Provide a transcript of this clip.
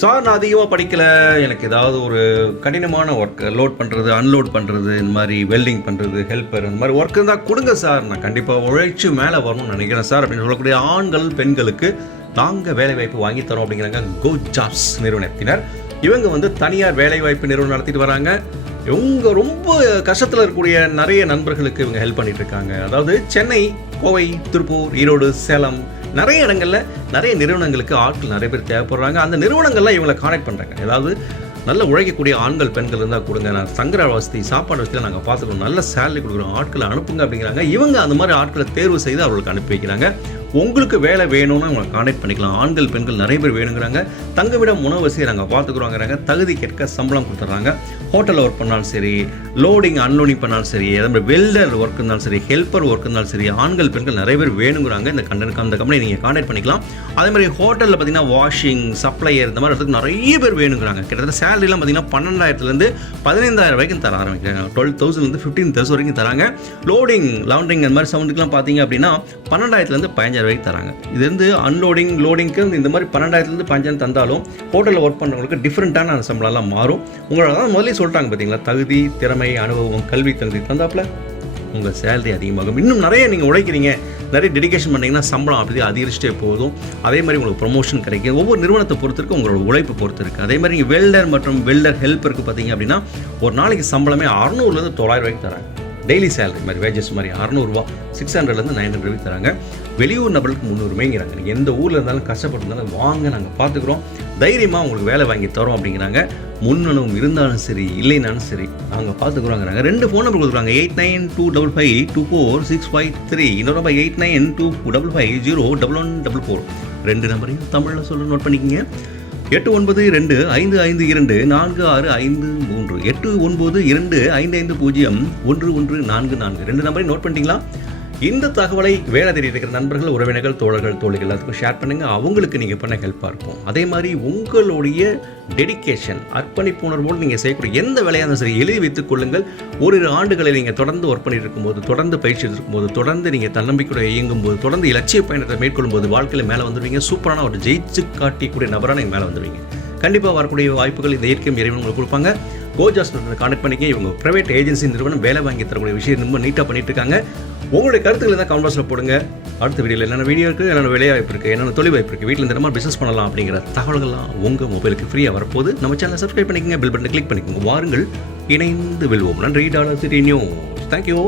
Sir நான் அதிகமாக படிக்கலை. எனக்கு ஏதாவது ஒரு கடினமான ஒர்க் லோட் பண்ணுறது அன்லோட் பண்ணுறது இந்த மாதிரி வெல்டிங் பண்ணுறது ஹெல்ப்பர் இந்த மாதிரி ஒர்க் இருந்தால் கொடுங்க சார். நான் கண்டிப்பாக உழைச்சி மேலே வரணும்னு நினைக்கிறேன் சார். அப்படின்னு சொல்லக்கூடிய ஆண்கள் பெண்களுக்கு தாங்க வேலைவாய்ப்பு வாங்கி தரோம் அப்படிங்கிறாங்க கோ ஜாப்ஸ் நிறுவனத்தினர். இவங்க வந்து தனியார் வேலைவாய்ப்பு நிறுவனம் நடத்திட்டு வராங்க. இவங்க ரொம்ப கஷ்டத்தில் இருக்கக்கூடிய நிறைய நண்பர்களுக்கு இவங்க ஹெல்ப் பண்ணிட்டு இருக்காங்க அதாவது சென்னை கோவை திருப்பூர் ஈரோடு சேலம் நிறைய இடங்களில் நிறைய நிறுவனங்களுக்கு ஆட்கள் நிறைய பேர் தேவைப்படுறாங்க. அந்த நிறுவனங்கள்லாம் இவங்களை கான்டாக்ட் பண்ணுறாங்க அதாவது நல்ல உழைக்கக்கூடிய ஆண்கள் பெண்கள் இருந்தால் கொடுங்க. நான் சங்கர வசதி சாப்பாடு வசதியில் நாங்கள் பார்த்துக்கிறோம். நல்ல சேலரி கொடுக்குறோம். ஆட்களை அனுப்புங்க அப்படிங்கிறாங்க. இவங்க அந்த மாதிரி ஆட்களை தேர்வு செய்து அவர்களுக்கு அனுப்பி வைக்கிறாங்க. உங்களுக்கு வேலை வேணும்னு உங்களை காண்டாக்ட் பண்ணிக்கலாம். ஆண்கள் பெண்கள் நிறைய பேர் வேணுங்கிறாங்க. தங்கவிடம் உணவு செய்கிறாங்க பார்த்துக்குறாங்கிறாங்க பார்த்துக்குறோங்கிறாங்க. தகுதி கேட்க சம்பளம் கொடுத்துட்றாங்க. ஹோட்டலில் ஒர்க் பண்ணாலும் சரி லோடிங் அன்லோடிங் பண்ணாலும் சரி அதே மாதிரி வெல்டர் ஒர்க் இருந்தாலும் சரி ஹெல்ப்பர் ஒர்க் இருந்தாலும் சரி ஆண்கள் பெண்கள் நிறைய பேர் வேணுங்கிறாங்க. இந்த கண்டனுக்கு அந்த கம்பெனி நீங்கள் காண்டாக்ட் பண்ணிக்கலாம். அதே மாதிரி ஹோட்டலில் பார்த்தீங்கன்னா வாஷிங் சப்ளையர் இந்த மாதிரி இடத்துக்கு நிறைய பேர் வேணுங்கிறாங்க. கிட்டத்தட்ட சேலரிலாம் பார்த்தீங்கன்னா பன்னெண்டாயிரத்துலேருந்து பதினைந்தாயிரம் வரைக்கும் தர ஆரம்பிக்கிறாங்க. டுவெல் தௌசண்ட்லேருந்து ஃபிஃப்டீன் தௌசண்ட் வரைக்கும் தராங்க. லோடிங் லவுண்டிங் அந்த மாதிரி சவுண்டுக்குலாம் பார்த்தீங்க அப்படின்னா பன்னெண்டாயிரத்துலேருந்து பதினஞ்சாயிரம் வரைக்கும் தராங்க. இது வந்து அன்லோடிங் லோடிங்க்கு இந்த மாதிரி பன்னெண்டாயிரத்துலேருந்து பதினஞ்சாயிரம் தந்தாலும் ஹோட்டலில் ஒர்க் பண்ணுறவங்களுக்கு டிஃப்ரெண்ட்டான அந்த சம்பளம்லாம் மாறும். உங்களால் தான் முதல்ல சொல்லிட்டாங்க பார்த்தீங்களா தகுதி திறமை அனுபவம் கல்வி தகுதி தந்தாப்புல உங்கள் சேலரி அதிகமாகும். இன்னும் நிறைய நீங்கள் உழைக்கிறீங்க. நிறைய டெடிகேஷன் பண்ணிங்கன்னா சம்பளம் அப்படி அதிகரிச்சிட்டே போதும். அதே மாதிரி உங்களுக்கு ப்ரொமோஷன் கிடைக்கும். ஒவ்வொரு நிறுவனத்தை பொறுத்திருக்கு உங்களோட உழைப்பு பொறுத்து இருக்குது அதே மாதிரி வெல்டர் மற்றும் வெல்டர் ஹெல்ப் இருக்குது பார்த்தீங்க அப்படின்னா ஒரு நாளைக்கு சம்பளமே அறநூறுலேருந்து தொள்ளாயிரம் ரூபாய்க்கு தராங்க. டெய்லி சேலரி மாதிரி வேஜஸ் மாதிரி அறநூறுவா சிக்ஸ் ஹண்ட்ரட்லேருந்து நைன் ஹண்ட்ரட் தராங்க. வெளியூர் நபர்களுக்கு முந்நூறுமைங்கிறாங்க நீங்கள் எந்த ஊரில் இருந்தாலும் கஷ்டப்பட்டு இருந்தாலும் வாங்க நாங்கள் பார்த்துக்குறோம் தைரியமாக உங்களுக்கு வேலை வாங்கி தரோம் அப்படிங்கிறாங்க. முன்னணும் இருந்தாலும் சரி இல்லைனாலும் சரி நாங்கள் பார்த்துக்குறோங்கிறாங்க ரெண்டு ஃபோன் நம்பர் கொடுக்குறாங்க. Eight nine two double five two four six five three இன்னொரு number eight nine two double five zero double one double four ரெண்டு நம்பரையும் தமிழில் சொல்ல நோட் பண்ணிக்கோங்க. எட்டு ஒன்பது ரெண்டு ஐந்து ஐந்து இரண்டு நான்கு ஆறு ஐந்து மூன்று. எட்டு ஒன்பது இரண்டு ஐந்து ஐந்து பூஜ்ஜியம் ஒன்று ஒன்று நான்கு நான்கு. ரெண்டு நம்பரையும் நோட் பண்ணிட்டீங்களா? இந்த தகவலை வேலை தேடி இருக்கிற நண்பர்கள் உறவினர்கள் தோழர்கள் தோழிகள் எல்லாத்துக்கும் ஷேர் பண்ணுங்க. அவங்களுக்கு நீங்கள் பண்ண ஹெல்ப்பாக இருக்கும். அதே மாதிரி உங்களுடைய டெடிகேஷன் அர்ப்பணிப்பு உணர்வோடு நீங்கள் செய்யக்கூடிய எந்த வேலையாக இருந்தாலும் சரி எழுதி வைத்துக் கொள்ளுங்கள். ஓரிரு ஆண்டுகளை நீங்கள் தொடர்ந்து ஒர்க் பண்ணிட்டு இருக்கும்போது தொடர்ந்து பயிற்சி இருக்கும்போது தொடர்ந்து நீங்கள் தன்னம்பிக்கையோட இயங்கும் போது தொடர்ந்து இலட்சிய பயணத்தை மேற்கொள்ளும் போது வாழ்க்கையில் மேலே வந்துடுவீங்க சூப்பரான ஒரு ஜெயிச்சு காட்டிக்கூடிய நபரான நீங்கள் மேலே வந்துடுவீங்க கண்டிப்பாக வரக்கூடிய வாய்ப்புகள் இந்த இயற்கையும் இறைவன் உங்களுக்கு கொடுப்பாங்க. கோஜாஸ் கனெக்ட் பண்ணிக்க இவங்க பிரைவேட் ஏஜென்சி நிறுவனம் வேலை வாங்கி தரக்கூடிய விஷயம் ரொம்ப நீட்டாக பண்ணிட்டு இருக்காங்க. உங்களுடைய கருத்துக்களை தான் கமெண்ட் போடுங்க. அடுத்த வீடியோவில் என்னென்ன வீடியோ இருக்குது என்னென்ன வேலை வாய்ப்பு இருக்குது என்னென்ன தொழில் வாய்ப்பு இருக்குது வீட்டில் இந்த மாதிரி பிஸ்னஸ் பண்ணலாம் அப்படிங்கிற தகவல்கள்லாம் உங்கள் மொபைலுக்கு ஃப்ரீயாக வரப்போது நம்ம சேனலை சப்ஸ்கிரைப் பண்ணிக்கங்க பில் பட்டனை கிளிக் பண்ணிக்கோங்க. வாருங்கள் இணைந்து வெல்வோம். நன்றி டாலர் சிட்டி நியூஸ் தேங்க்யூ